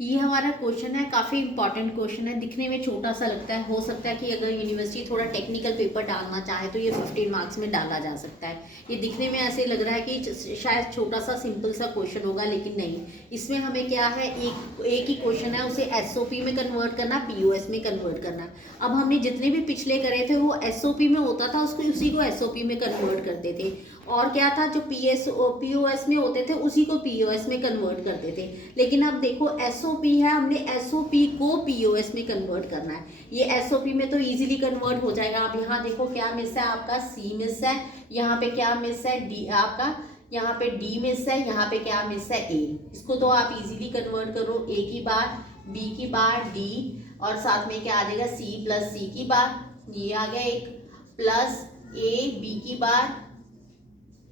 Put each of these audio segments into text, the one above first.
ये हमारा क्वेश्चन है, काफ़ी इंपॉर्टेंट क्वेश्चन है। दिखने में छोटा सा लगता है, हो सकता है कि अगर यूनिवर्सिटी थोड़ा टेक्निकल पेपर डालना चाहे तो ये 15 मार्क्स में डाला जा सकता है। ये दिखने में ऐसे लग रहा है कि शायद छोटा सा सिंपल सा क्वेश्चन होगा, लेकिन नहीं। इसमें हमें क्या है, एक ही क्वेश्चन है, उसे एसओपी में कन्वर्ट करना, पीओएस में कन्वर्ट करना। अब हमने जितने भी पिछले करे थे वो एसओपी में होता था, उसको उसी को एसओपी में कन्वर्ट करते थे। और क्या था, जो पीओएस में होते थे उसी को पीओएस में कन्वर्ट करते थे। लेकिन अब देखो एसओपी है, हमने एसओपी को पीओएस में कन्वर्ट करना है। ये एसओपी में तो इजीली कन्वर्ट हो जाएगा। अब यहाँ देखो क्या मिस है, आपका सी मिस है, यहाँ पे क्या मिस है, डी आपका, यहाँ पे डी मिस है, यहाँ पे क्या मिस है, ए। इसको तो आप इजीली कन्वर्ट करो, ए की बार, बी की बार, डी, और साथ में क्या आ जाएगा, सी प्लस सी की बार, ये आ गया एक, प्लस ए बी की बार,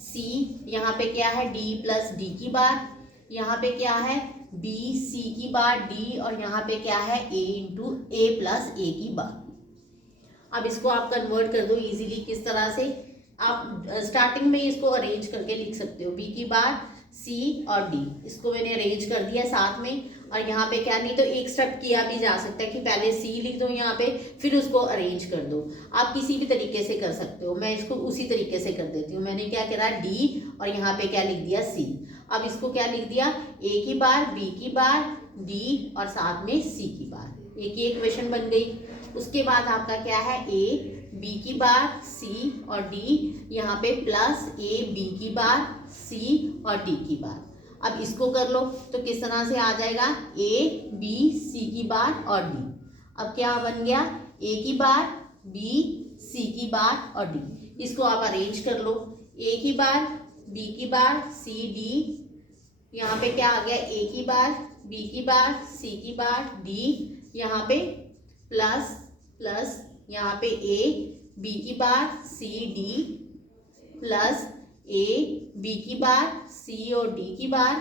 सी, यहाँ पे क्या है, डी प्लस डी की बार, यहाँ पे क्या है, बी सी की बार, डी, और यहाँ पे क्या है, ए इंटू ए प्लस ए की बार। अब इसको आप कन्वर्ट कर दो इजीली। किस तरह से, आप स्टार्टिंग में इसको अरेंज करके लिख सकते हो, बी की बार, सी और डी, इसको मैंने अरेंज कर दिया साथ में। और यहाँ पे क्या, नहीं तो एक स्टेप किया भी जा सकता है कि पहले सी लिख दो यहाँ पे, फिर उसको अरेंज कर दो। आप किसी भी तरीके से कर सकते हो, मैं इसको उसी तरीके से कर देती हूँ। मैंने क्या करा, डी और यहाँ पे क्या लिख दिया, सी। अब इसको क्या लिख दिया, ए की बार, बी की बार, डी और साथ में सी की बार, एक ही इक्वेशन बन गई। उसके बाद आपका क्या है, ए बी की बार, सी और डी, यहाँ पे प्लस ए बी की बार, सी और डी की बार। अब इसको कर लो तो किस तरह से आ जाएगा, ए बी सी की बार और डी। अब क्या बन गया, ए की बार, बी सी की बार और डी। इसको आप अरेंज कर लो, ए की बार, बी की बार, सी डी, यहाँ पे क्या आ गया, ए की बार, बी की बार, सी की बार, डी, यहाँ पे प्लस प्लस, यहाँ पे ए बी की बार, C D, plus A B की बार, सी और डी की बार,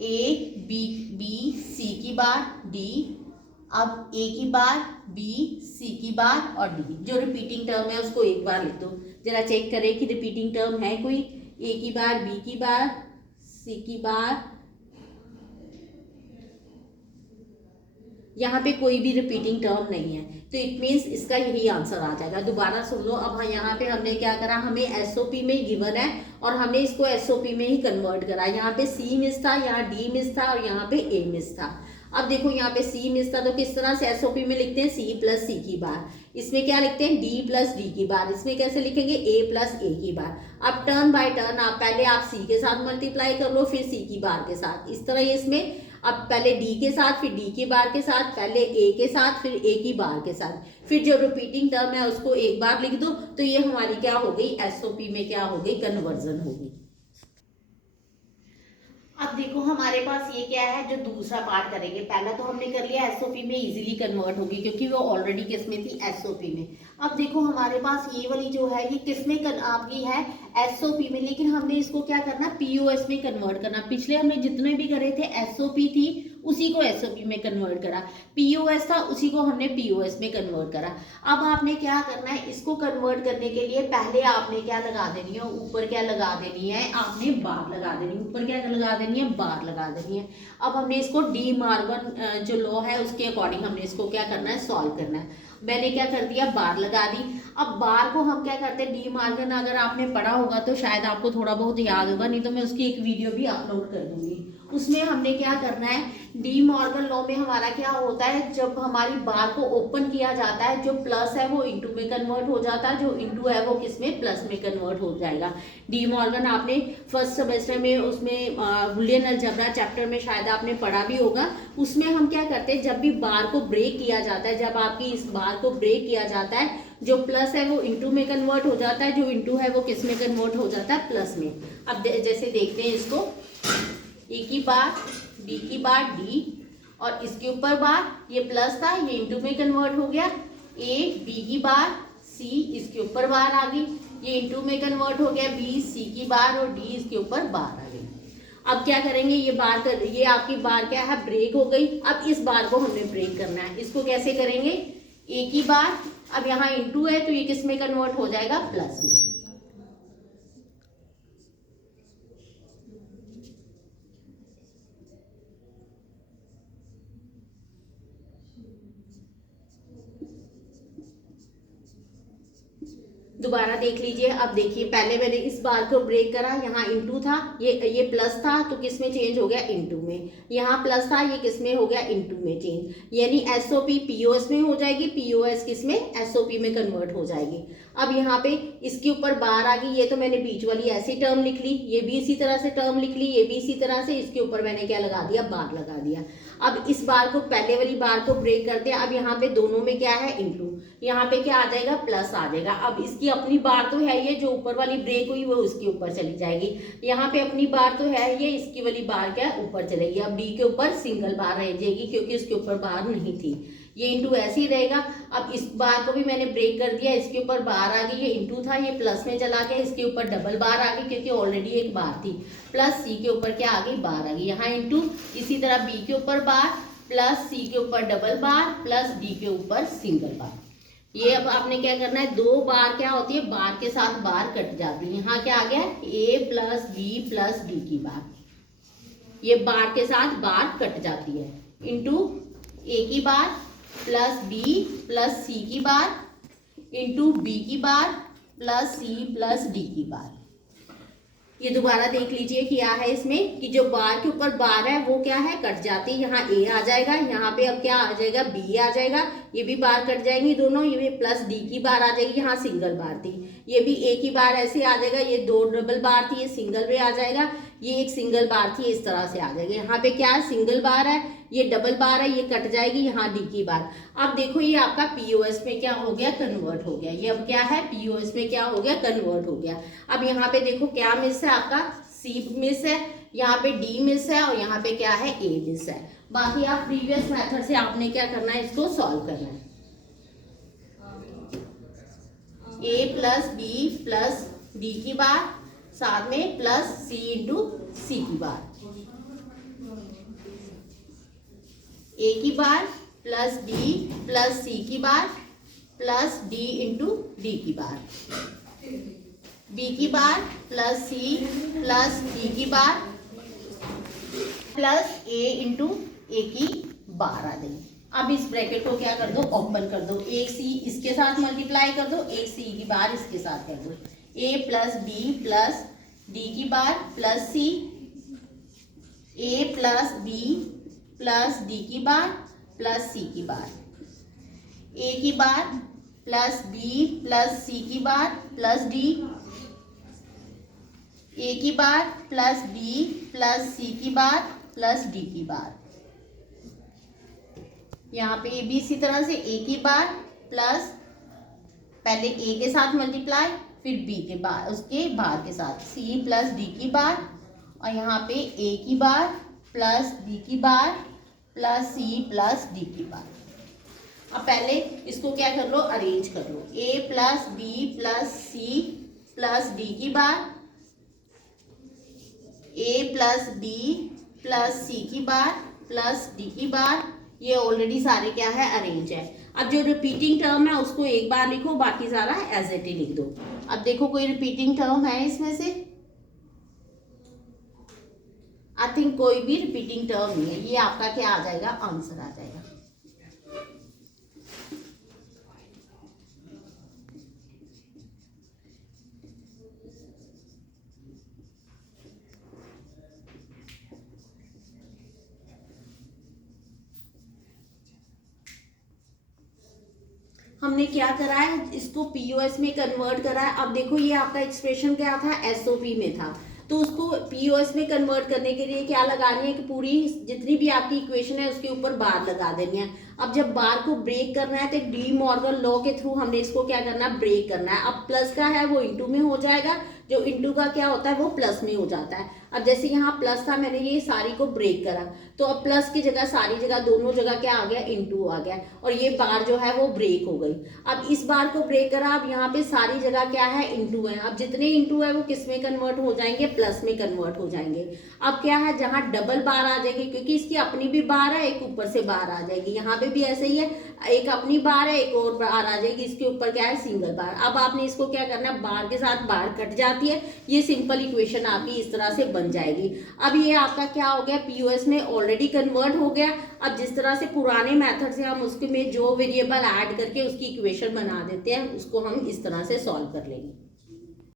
ए बी बी सी की बार, डी। अब ए की बार, बी सी की बार और डी। जो रिपीटिंग टर्म है उसको एक बार लिख दो, जरा चेक करें कि रिपीटिंग टर्म है कोई। ए की बार, बी की बार, सी की बार, यहाँ पे कोई भी रिपीटिंग टर्म नहीं है, तो इट मीन्स इसका यही आंसर आ जाएगा। दोबारा सुन लो। अब यहाँ पे हमने क्या करा, हमें एसओपी में गिवन है और हमने इसको एसओपी में ही कन्वर्ट करा। यहाँ पे सी मिस था, यहाँ डी मिस था और यहाँ पे ए मिस था। अब देखो यहाँ पे सी मिस था तो किस तरह से एसओपी में लिखते हैं, सी प्लस सी की बार। इसमें क्या लिखते हैं, डी प्लस डी की बार। इसमें कैसे लिखेंगे, ए प्लस ए की बार। अब टर्न बाय टर्न आप पहले आप सी के साथ मल्टीप्लाई कर लो, फिर सी की बार के साथ। इस तरह इसमें अब पहले डी के साथ, फिर डी की बार के साथ, पहले ए के साथ, फिर ए की बार के साथ, फिर जो रिपीटिंग टर्म है उसको एक बार लिख दो। तो ये हमारी क्या हो गई, एसओपी में क्या हो गई, कन्वर्जन होगी। अब देखो हमारे पास ये क्या है, जो दूसरा पार्ट करेंगे। पहला तो हमने कर लिया एसओपी में इजीली कन्वर्ट होगी, क्योंकि वो ऑलरेडी किस में थी, एसओपी में। अब देखो हमारे पास ये वाली जो है ये किस में आपकी है, एसओपी में, लेकिन हमने इसको क्या करना, पीओएस में कन्वर्ट करना। पिछले हमने जितने भी करे थे एसओपी थी, उसी को एसओपी में कन्वर्ट करा। पीओएस था, उसी को हमने पीओएस में कन्वर्ट करा। अब आपने क्या करना है, इसको कन्वर्ट करने के लिए पहले आपने क्या लगा देनी है, ऊपर क्या लगा देनी है, आपने बार लगा देनी है। ऊपर क्या लगा देनी है, बार लगा देनी है। अब हमने इसको डी मॉर्गन जो लॉ है उसके अकॉर्डिंग हमने इसको क्या करना है, सॉल्व करना है। मैंने क्या कर दिया, बार लगा दी। अब बार को हम क्या करते हैं, डी मॉर्गन अगर आपने पढ़ा होगा तो शायद आपको थोड़ा बहुत याद होगा, नहीं तो मैं उसकी एक वीडियो भी अपलोड कर दूंगी। उसमें हमने क्या करना है, डी मॉर्गन लॉ में हमारा क्या होता है, जब हमारी बार को ओपन किया जाता है, जो प्लस है वो इंटू में कन्वर्ट हो जाता है, जो इंटू है वो किस में, प्लस में कन्वर्ट हो जाएगा। डी मॉर्गन आपने फर्स्ट सेमेस्टर में उसमें बुलियन अलजेब्रा चैप्टर में शायद आपने पढ़ा भी होगा। उसमें हम क्या करते हैं, जब भी बार को ब्रेक किया जाता है, जब आपकी इस बार को ब्रेक किया जाता है, जो प्लस है वो इंटू में कन्वर्ट हो जाता है, जो इंटू है वो किस में कन्वर्ट हो जाता है, प्लस में। अब जैसे देखते हैं इसको, ए की बार, बी की बार, डी, और इसके ऊपर बार, ये प्लस था, ये इंटू में कन्वर्ट हो गया। ए बी की बार, सी, इसके ऊपर बार आ गई, ये इंटू में कन्वर्ट हो गया। बी सी की बार और डी इसके ऊपर बार आ गई। अब क्या करेंगे, ये बार कर, ये आपकी बार क्या है, ब्रेक हो गई। अब इस बार को हमने ब्रेक करना है। इसको कैसे करेंगे, ए की बार, अब यहाँ इंटू है तो ये किस में कन्वर्ट हो जाएगा, प्लस में। दोबारा देख लीजिए। अब देखिए पहले मैंने इस बार को ब्रेक करा, यहाँ इनटू था, ये प्लस था तो किस में चेंज हो गया, इनटू में। यहाँ प्लस था, ये किस में हो गया, इनटू में चेंज, यानी एसओपी पीओएस में हो जाएगी, पीओएस किस में, एसओपी में कन्वर्ट हो जाएगी। अब यहाँ पे इसके ऊपर बार आ गई, ये तो मैंने बीच वाली ऐसी टर्म लिख ली, ये भी इसी तरह से टर्म लिख ली, ये भी इसी तरह से, इसके ऊपर मैंने क्या लगा दिया, बार लगा दिया। अब इस बार को, पहले वाली बार को ब्रेक कर दिया। अब यहाँ पे दोनों में क्या है, इनटू, यहाँ पे क्या आ जाएगा, प्लस आ जाएगा। अब इसकी अपनी बार तो है ये, जो ऊपर वाली ब्रेक हुई वो उसके ऊपर चली जाएगी। यहाँ पे अपनी बार तो है ये, इसकी वाली बार क्या है, ऊपर चलेगी। अब बी के ऊपर सिंगल बार रह जाएगी क्योंकि उसके ऊपर बार नहीं थी, ये इंटू ऐसे ही रहेगा। अब इस बार को भी मैंने ब्रेक कर दिया, इसके ऊपर बार आ गई, ये इंटू था, ये प्लस में चला गया, इसके ऊपर डबल बार आ गई क्योंकि ऑलरेडी एक बार थी, प्लस सी के ऊपर क्या आ गई, बार आ गई, यहाँ इंटू। इसी तरह बी के ऊपर बार, प्लस सी के ऊपर डबल बार, प्लस डी के ऊपर सिंगल बार। ये अब आपने क्या करना है, दो बार क्या होती है, बार के साथ बार कट जाती है। यहाँ क्या आ गया, ए प्लस बी प्लस डी की बार, ये बार के साथ बार कट जाती है, इंटू ए की बार प्लस बी प्लस सी की बार इंटू बी की बार प्लस सी प्लस डी की बार। ये दोबारा देख लीजिए क्या है इसमें, कि जो बार के ऊपर बार है वो क्या है, कट जाती है। यहाँ ए आ जाएगा, यहाँ पे अब क्या आ जाएगा, बी आ जाएगा, ये भी बार कट जाएंगी दोनों, ये प्लस डी की बार आ जाएगी, यहाँ सिंगल बार थी, ये भी ए की बार ऐसे आ जाएगा, ये दो डबल बार थी, ये सिंगल में आ जाएगा, ये एक सिंगल बार थी, इस तरह से आ जाएगी। यहाँ पे क्या है, सिंगल बार है, ये डबल बार है, ये कट जाएगी, यहाँ डी की बार। अब देखो ये आपका पीओएस में क्या हो गया, कन्वर्ट हो गया, ये अब क्या है, पीओएस में क्या हो गया, कन्वर्ट हो गया। अब यहाँ पे देखो क्या मिस है, आपका सी मिस है, यहाँ पे डी मिस है, और यहाँ पे क्या है, ए मिस है। बाकी आप प्रीवियस मेथड से आपने क्या करना है, इसको सॉल्व करना है। ए प्लस बी प्लस डी की बार, साथ में प्लस सी इंटू सी की बार, ए की बार प्लस बी प्लस सी की बार प्लस डी इंटू डी की बार, बी की बार प्लस सी प्लस डी की बार प्लस ए इंटू ए की बार आ गई। अब इस ब्रैकेट को क्या कर दो, ओपन कर दो, एक सी इसके साथ मल्टीप्लाई कर दो, एक सी की बार इसके साथ कर दो, ए प्लस बी प्लस डी की बार प्लस सी, ए प्लस बी प्लस डी की बार प्लस सी की बार, ए की बार प्लस बी प्लस सी की बार प्लस डी, ए की बार प्लस बी प्लस सी की बार प्लस डी की बार। यहाँ पे भी इसी तरह से ए की बार प्लस, पहले ए के साथ मल्टीप्लाई, फिर बी के बार उसके बार के साथ सी प्लस डी की बार, और यहाँ पे ए की बार प्लस बी की बार प्लस सी प्लस डी की बार। अब पहले इसको क्या कर लो, अरेंज कर लो, A plus B plus C plus D की बार, A plus B plus C की बार प्लस डी की बार। ये ऑलरेडी सारे क्या है, अरेंज है। अब जो रिपीटिंग टर्म है उसको एक बार लिखो, बाकी सारा एज इट ही लिख दो। अब देखो कोई रिपीटिंग टर्म है इसमें से, आई थिंक कोई भी रिपीटिंग टर्म नहीं है, ये आपका क्या आ जाएगा, आंसर आ जाएगा। हमने क्या करा है, इसको पीओएस में कन्वर्ट करा है। अब देखो ये आपका एक्सप्रेशन क्या था, एसओपी में था, तो उसको पीओएस में कन्वर्ट करने के लिए क्या लगानी है, कि पूरी जितनी भी आपकी इक्वेशन है उसके ऊपर बार लगा देनी है। अब जब बार को ब्रेक करना है तो एक डी मॉर्गन लॉ के थ्रू हमने इसको क्या करना है, ब्रेक करना है। अब प्लस का है वो इंटू में हो जाएगा, जो इंटू का क्या होता है वो प्लस में हो जाता है। अब जैसे यहाँ प्लस था, मैंने ये सारी को ब्रेक करा, तो अब प्लस की जगह सारी जगह दोनों जगह क्या आ गया, इंटू आ गया, और ये बार जो है वो ब्रेक हो गई। अब इस बार को ब्रेक करा, अब यहाँ पे सारी जगह क्या है, इंटू है। अब जितने इंटू है वो किस में कन्वर्ट हो जाएंगे, प्लस में कन्वर्ट हो जाएंगे। अब क्या है, जहाँ डबल बार आ जाएगी, क्योंकि इसकी अपनी भी बार है, एक ऊपर से बार आ जाएगी, यहाँ पे भी ऐसे ही है, एक अपनी बार है, एक और बार आ जाएगी, इसके ऊपर क्या है, सिंगल बार। अब आपने इसको क्या करना है, बार के साथ बार कट जाती आती है, ये सिंपल इक्वेशन आपकी इस तरह से बन जाएगी। अब ये आपका क्या हो गया, पीओएस में ऑलरेडी कन्वर्ट हो गया। अब जिस तरह से पुराने मेथड से हम उसके में जो वेरिएबल ऐड करके उसकी इक्वेशन बना देते हैं, उसको हम इस तरह से सॉल्व कर लेंगे।